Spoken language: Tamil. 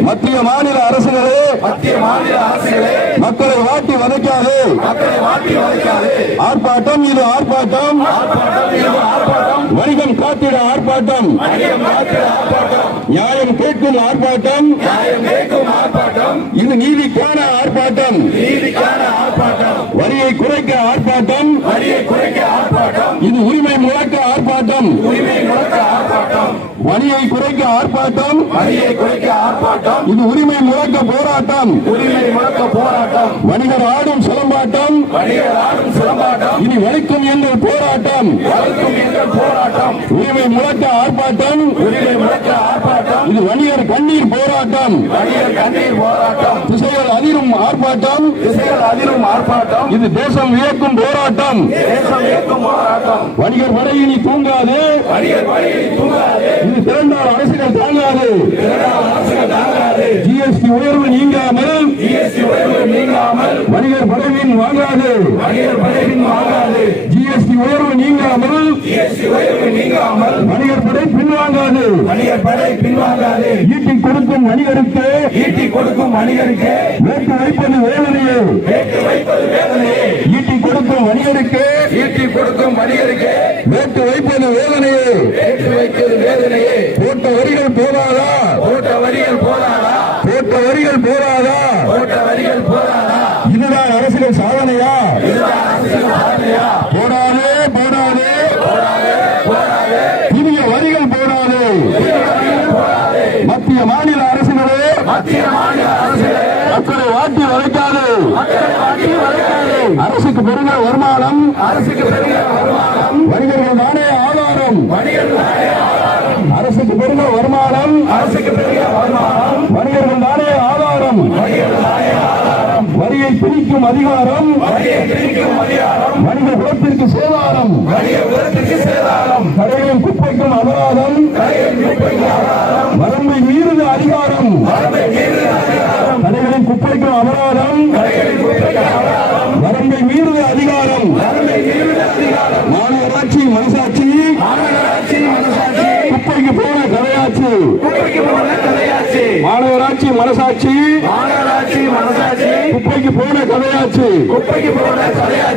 மத்திய மாநில அரசுகளே மத்திய மாநில அரசுகளே. மக்களை வாட்டி வதைக்காதே. மக்களை மாற்றி வதைக்காது. ஆர்ப்பாட்டம் இது ஆர்ப்பாட்டம். வணிகம் காத்திட ஆர்ப்பாட்டம். நியாயம் கேட்கும் ஆர்ப்பாட்டம். இது நீதிக்கான ஆர்ப்பாட்டம். வரியை குறைக்க ஆர்ப்பாட்டம். வரியை குறைக்க ஆர்ப்பாட்டம். இது உரிமை முழக்க ஆர்ப்பாட்டம். உரிமை முழக்க ஆர்ப்பாட்டம் வரியை குறைக்க ஆர்ப்பாட்டம். வரியை குறைக்க ஆர்ப்பாட்டம். இது உரிமை முழக்க போராட்டம். உரிமை முழக்க போராட்டம். வணிகர் ஆடும் சிலம்பாட்டம். வணிகர் ஆடும் சிலம்பாட்டம். இனி வலிக்கும் எங்கள் போராட்டம். வளர்க்கும் எங்கள் போராட்டம். உரிமை முழக்க ஆர்ப்பாட்டம். உரிமை முழக்க ஆர்ப்பாட்டம். இது வணிகர் கண்ணீர் போராட்டம். வணிகர் கண்ணீர் போராட்டம். திசைகள் அதிரும் ஆர்ப்பாட்டம். திசைகள் ஆர்ப்பாட்டம். இது தேசம் வியக்கும் போராட்டம். தேசம் இயக்கும் போராட்டம். வணிகர் படை இனி தூங்காது. வணிகர் வழியை தூங்காது. இது திறந்தால் அரசுகள் தாங்காது. ஜிஎஸ்டி உயர்வு நீங்காமல் ஜிஎஸ்டி உயர்வு நீங்காமல் வணிகர் படைவின் வாங்காது. வணிகர் படையின் வாங்காது. ஜிஎஸ்டி உயர்வு நீங்காமல் ஜிஎஸ்டி உயர்வு நீங்காமல் வணிகர் படை பின்வாங்காது. வணிகர் படை பின்வாங்காது. ஈட்டி கொடுக்கும் வணிகருக்கு ஈட்டி கொடுக்கும் வணிகருக்கு வேட்டு வைப்பது வேதனையே. வேட்டு வைப்பது வேதனையே. ஈட்டி கொடுக்கும் வணிகருக்கு ஈட்டி கொடுக்கும் வணிகருக்கு வேட்டு வைப்பது வேதனையே. வேட்டு வைப்பது வேதனையே. போட்ட வரிகள் போதாதா? போட்ட வரிகள் போதாதா? போட்ட வரிகள் போதாதா? போட்ட வரிகள் போதாதா? இதுதான் அரசியல் சாதனையா? சாதனையா? போடாதே போடாதே. புதிய வரிகள் போடாதே. மத்திய மாநில அரசுகளே மத்திய மாநில அரசுகளே மக்களை வாட்டி வளைக்காது அரசுக்கு பெருகிற வருமானம். அரசுக்கு பெரிய வருமானம் வணிகர்கள் தானே ஆதாரம். வணிகர்கள் அரசுக்கு பெருகிற வருமானம். அரசுக்கு பெரிய வருமானம் வணிகர்கள் தானே ஆதாரம். வரியை பிரிக்கும் அதிகாரம். வணிக குலத்திற்கு சேதாரம். கடையின் குப்பைக்கும் அபராதம். வரம்பை மீறுத அதிகாரம் வரம்பை மீறிய அதிகாரம். கடைகளின் அபராதம். வரம்பை மீறுத அதிகாரம். மாநகராட்சி மனசாட்சி. குப்பைக்கு போன கதையாச்சு. குப்பைக்கு போன கதையாச்சு மாநகராட்சி மனசாட்சி. மாநகராட்சி மனசாட்சி குப்பைக்கு போன கதையாச்சு குப்பைக்கு போன கதையாச்சு.